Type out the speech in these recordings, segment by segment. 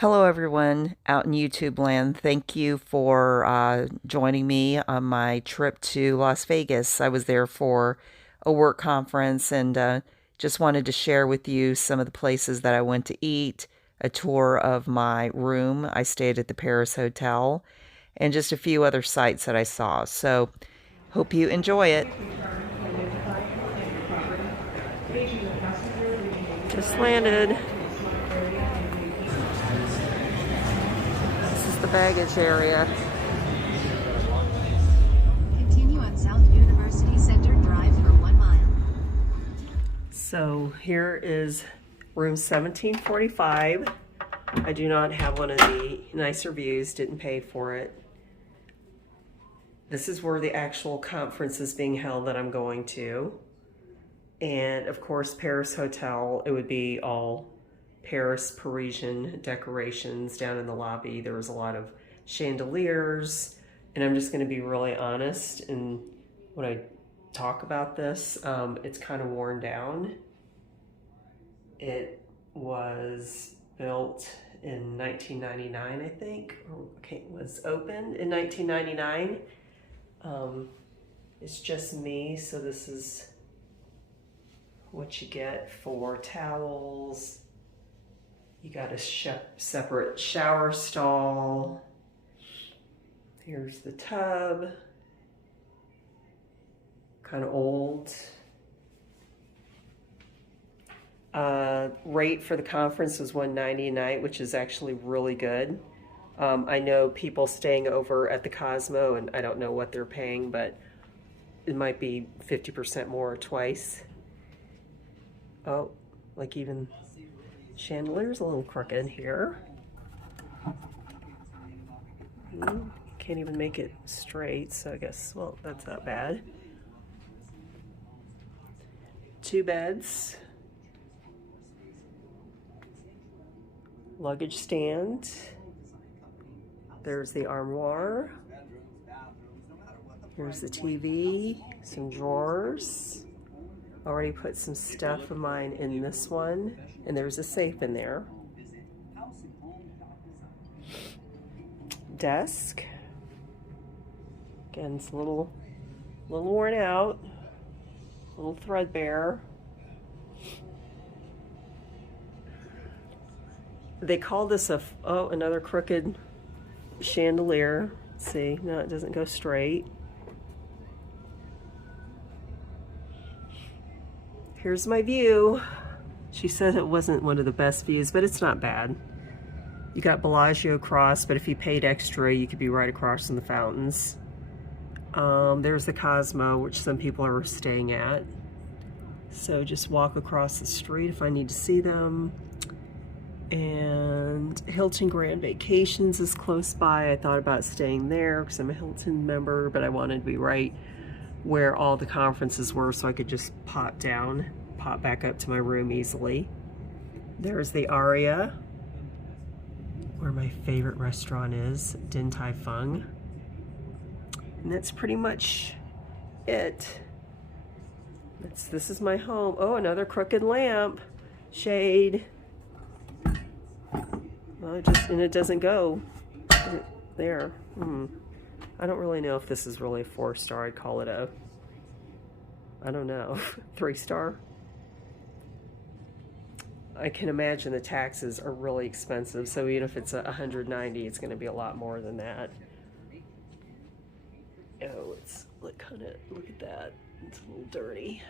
Hello, everyone out in YouTube land. Thank you for joining me on my trip to Las Vegas. I was there for a work conference and just wanted to share with you some of the places that I went to eat, a tour of my room. I stayed at the Paris Hotel, and just a few other sites that I saw. So, hope you enjoy it. Just landed. This is the baggage area. Continue on South University Center Drive for 1 mile. So here is room 1745. I do not have one of the nicer views, didn't pay for it. This is where the actual conference is being held that I'm going to. And of course, Paris Hotel, it would be all Paris Parisian decorations down in the lobby. There was a lot of chandeliers, and I'm just going to be really honest. And when I talk about this, it's kind of worn down. It was built in 1999, I think. Okay, it was opened in 1999. It's just me, so this is what you get for towels. You got a separate shower stall. Here's the tub. Kind of old. Rate for the conference was $190 a night, which is actually really good. I know people staying over at the Cosmo, and I don't know what they're paying, but it might be 50% more or twice. Oh, like even chandelier's a little crooked here. Can't even make it straight, so I guess, well, that's not bad. 2 beds. Luggage stand. There's the armoire. Here's the TV, some drawers. Already put some stuff of mine in this one, and there's a safe in there. Desk. Again, it's a little worn out, a little threadbare. They call this another crooked chandelier. See, no, it doesn't go straight. Here's my view. She said it wasn't one of the best views, but it's not bad. You got Bellagio Cross, but if you paid extra, you could be right across from the fountains. There's the Cosmo, which some people are staying at. So just walk across the street if I need to see them. And Hilton Grand Vacations is close by. I thought about staying there because I'm a Hilton member, but I wanted to be right where all the conferences were so I could just pop back up to my room easily. There's the Aria, where my favorite restaurant is, Tai Fung. And that's pretty much it. This is my home. Oh, another crooked lamp. Shade. Well, it doesn't go there. I don't really know if this is really a 4-star. I'd call it I don't know, 3-star. I can imagine the taxes are really expensive, so even if it's $190, it's going to be a lot more than that. Oh, it's look at that. It's a little dirty.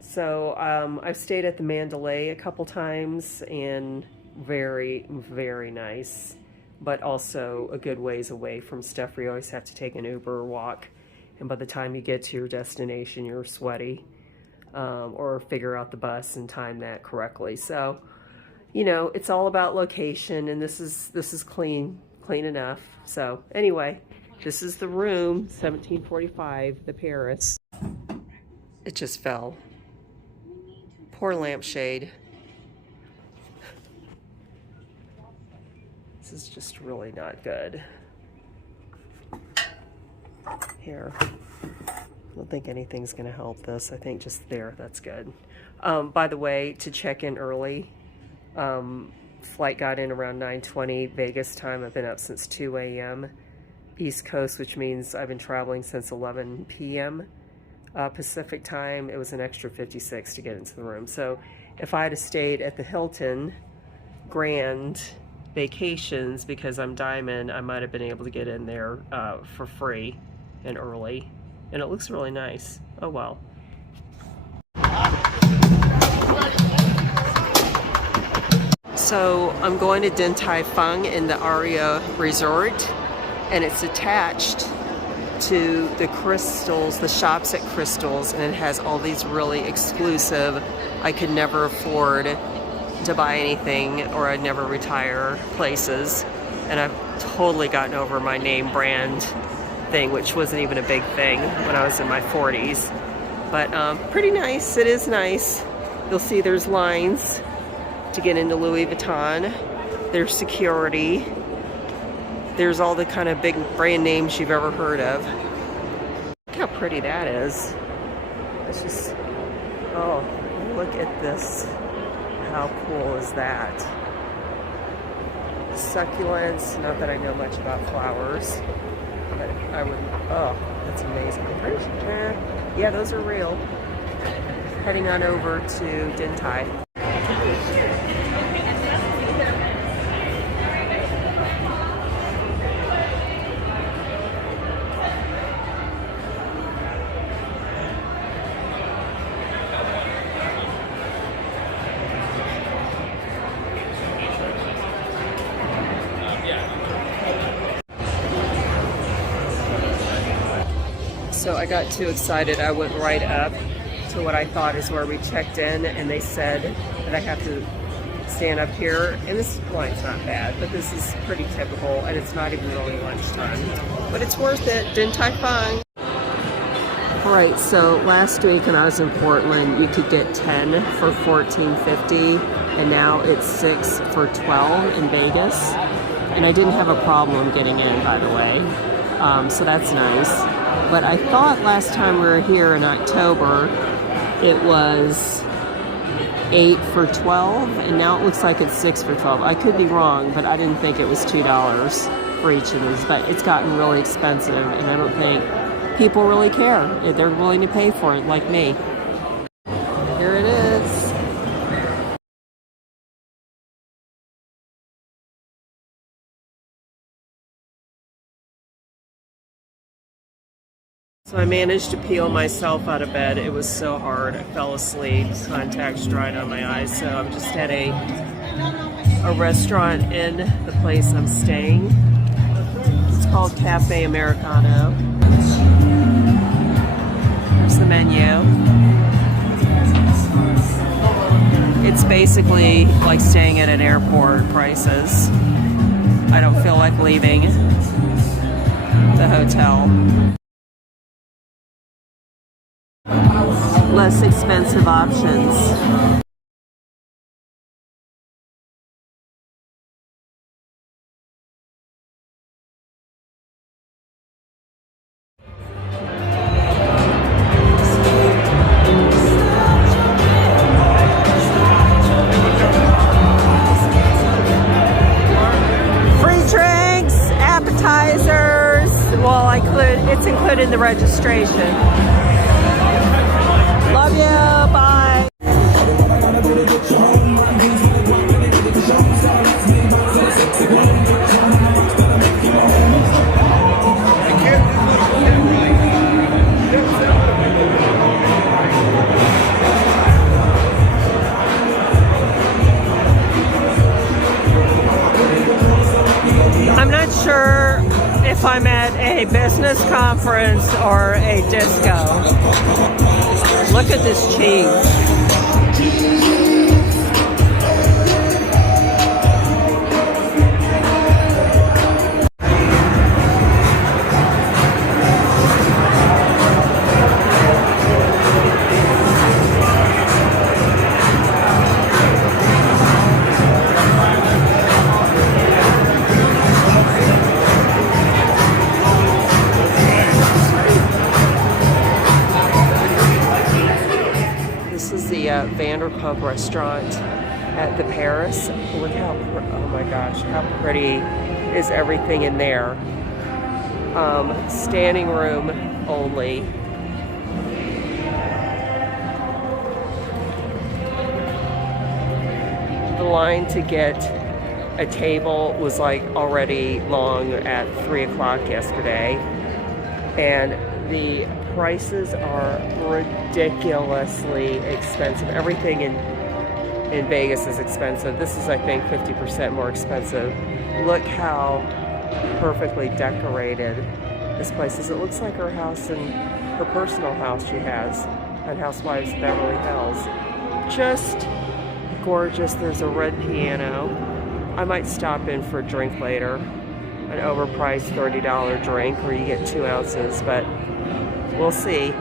So I've stayed at the Mandalay a couple times, and very, very nice, but also a good ways away from stuff where you always have to take an Uber or walk, and by the time you get to your destination, you're sweaty, or figure out the bus and time that correctly. So, you know, it's all about location, and this is clean enough. So anyway, this is the room 1745, the Paris. It just fell. Poor lampshade. This is just really not good. Here. I don't think anything's going to help this. I think just there, that's good. By the way, to check in early, flight got in around 9:20 Vegas time. I've been up since 2 a.m. East Coast, which means I've been traveling since 11 p.m. Pacific time. It was an extra 56 to get into the room. So if I had stayed at the Hilton Grand Vacations, because I'm Diamond, I might have been able to get in there for free and early. And it looks really nice. Oh well. So I'm going to Tai Fung in the Aria Resort, and it's attached to the Crystals, the shops at Crystals, and it has all these really exclusive, I could never afford to buy anything or I'd never retire places. And I've totally gotten over my name brand thing, which wasn't even a big thing when I was in my 40s. But pretty nice. It is nice. You'll see there's lines to get into Louis Vuitton. There's security. There's all the kind of big brand names you've ever heard of. Look how pretty that is. It's just, oh, look at this. How cool is that? Succulents, not that I know much about flowers, but I would, oh, that's amazing. I'm pretty sure, yeah, those are real. Heading on over to Din Tai. So I got too excited. I went right up to what I thought is where we checked in, and they said that I have to stand up here. And this line's not bad, but this is pretty typical, and it's not even really lunchtime. But it's worth it. Din Tai Fung. Alright, so last week when I was in Portland, you could get 10 for $14.50, and now it's 6 for $12 in Vegas. And I didn't have a problem getting in, by the way. So that's nice. But I thought last time we were here in October, it was 8 for $12, and now it looks like it's 6 for $12. I could be wrong, but I didn't think it was $2 for each of these. But it's gotten really expensive, and I don't think people really care. They're willing to pay for it, like me. Here it is. So I managed to peel myself out of bed. It was so hard. I fell asleep. Contacts dried on my eyes. So I'm just at a restaurant in the place I'm staying. It's called Cafe Americano. Here's the menu. It's basically like staying at an airport prices. I don't feel like leaving the hotel. Less expensive options. Free drinks, appetizers. Well, it's included in the registration. Love you. Bye. I'm not sure if I'm at a business conference or a disco. Look at this cheese. Vanderpump restaurant at the Paris Paris. Look how, oh my gosh, how pretty is everything in there. Standing room only. The line to get a table was like already long at 3 o'clock yesterday. And the prices are ridiculously expensive. Everything in Vegas is expensive. This is, I think, 50% more expensive. Look how perfectly decorated this place is. It looks like her house and her personal house she has on Housewives of Beverly Hills. Just gorgeous. There's a red piano. I might stop in for a drink later. An overpriced $30 drink where you get 2 ounces, but we'll see.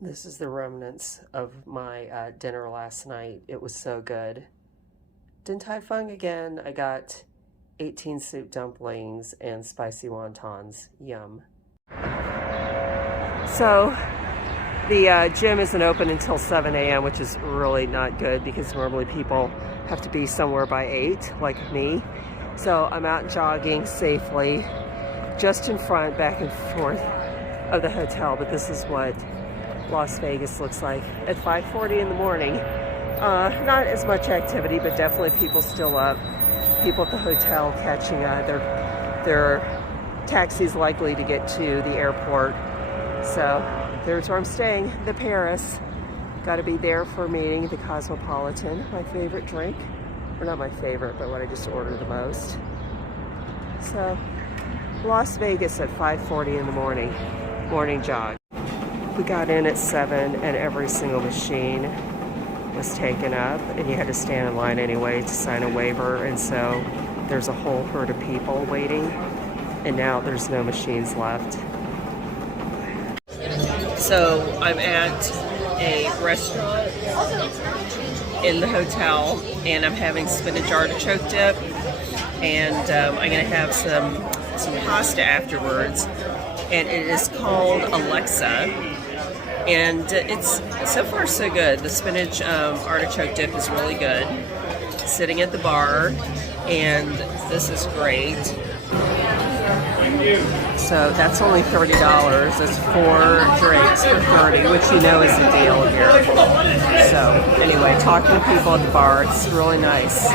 This is the remnants of my dinner last night. It was so good. Din Tai Fung again. I got 18 soup dumplings and spicy wontons. Yum. So the gym isn't open until 7 a.m., which is really not good because normally people have to be somewhere by 8, like me. So I'm out jogging safely just in front, back and forth of the hotel. But this is what Las Vegas looks like at 5:40 in the morning. Not as much activity, but definitely people still up. People at the hotel catching their taxis likely to get to the airport. So there's where I'm staying, the Paris. Got to be there for a meeting, the Cosmopolitan, my favorite drink. Or not my favorite, but what I just ordered the most. So, Las Vegas at 5:40 in the morning jog. We got in at 7 and every single machine was taken up and you had to stand in line anyway to sign a waiver, and so there's a whole herd of people waiting and now there's no machines left. So I'm at a restaurant in the hotel and I'm having spinach artichoke dip, and I'm gonna have some pasta afterwards, and it is called Alexa, and it's so far so good. The spinach artichoke dip is really good. Sitting at the bar, and this is great. So that's only $30. It's 4 drinks for $30, which you know is a deal here. So anyway, talking to people at the bar, it's really nice.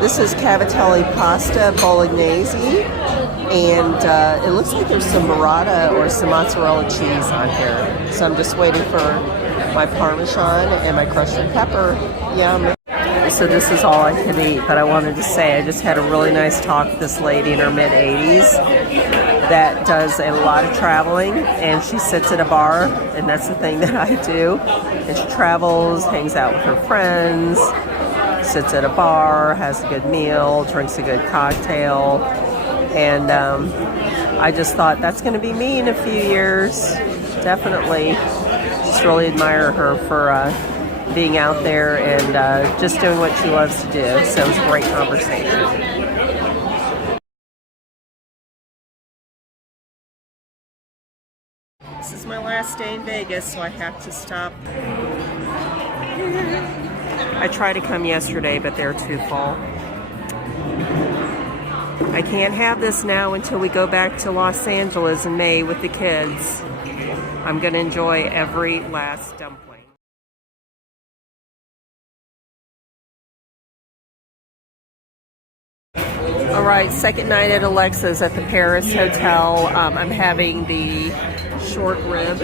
This is cavatelli pasta bolognese, and it looks like there's some burrata or some mozzarella cheese on here. So I'm just waiting for my Parmesan and my crushed pepper. Yum. So this is all I can eat, but I wanted to say I just had a really nice talk with this lady in her mid-80s that does a lot of traveling, and she sits at a bar, and that's the thing that I do. And she travels, hangs out with her friends, sits at a bar, has a good meal, drinks a good cocktail, and I just thought that's going to be me in a few years. Definitely. Just really admire her for being out there and just doing what she loves to do. So it was a great conversation. This is my last day in Vegas, so I have to stop. I tried to come yesterday, but they're too full. I can't have this now until we go back to Los Angeles in May with the kids. I'm going to enjoy every last dumpling. All right, second night at Alexa's at the Paris Hotel. I'm having the short rib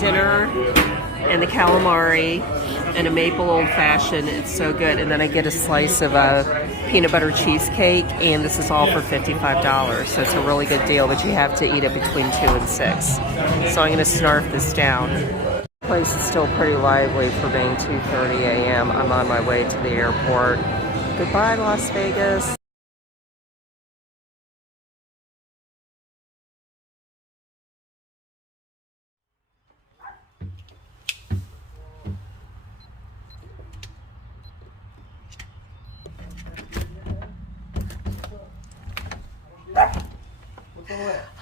dinner and the calamari and a maple old fashioned. It's so good. And then I get a slice of a peanut butter cheesecake, and this is all for $55. So it's a really good deal, but you have to eat it between 2 and 6. So I'm going to snarf this down. The place is still pretty lively for being 2:30 a.m. I'm on my way to the airport. Goodbye, Las Vegas. What's all that?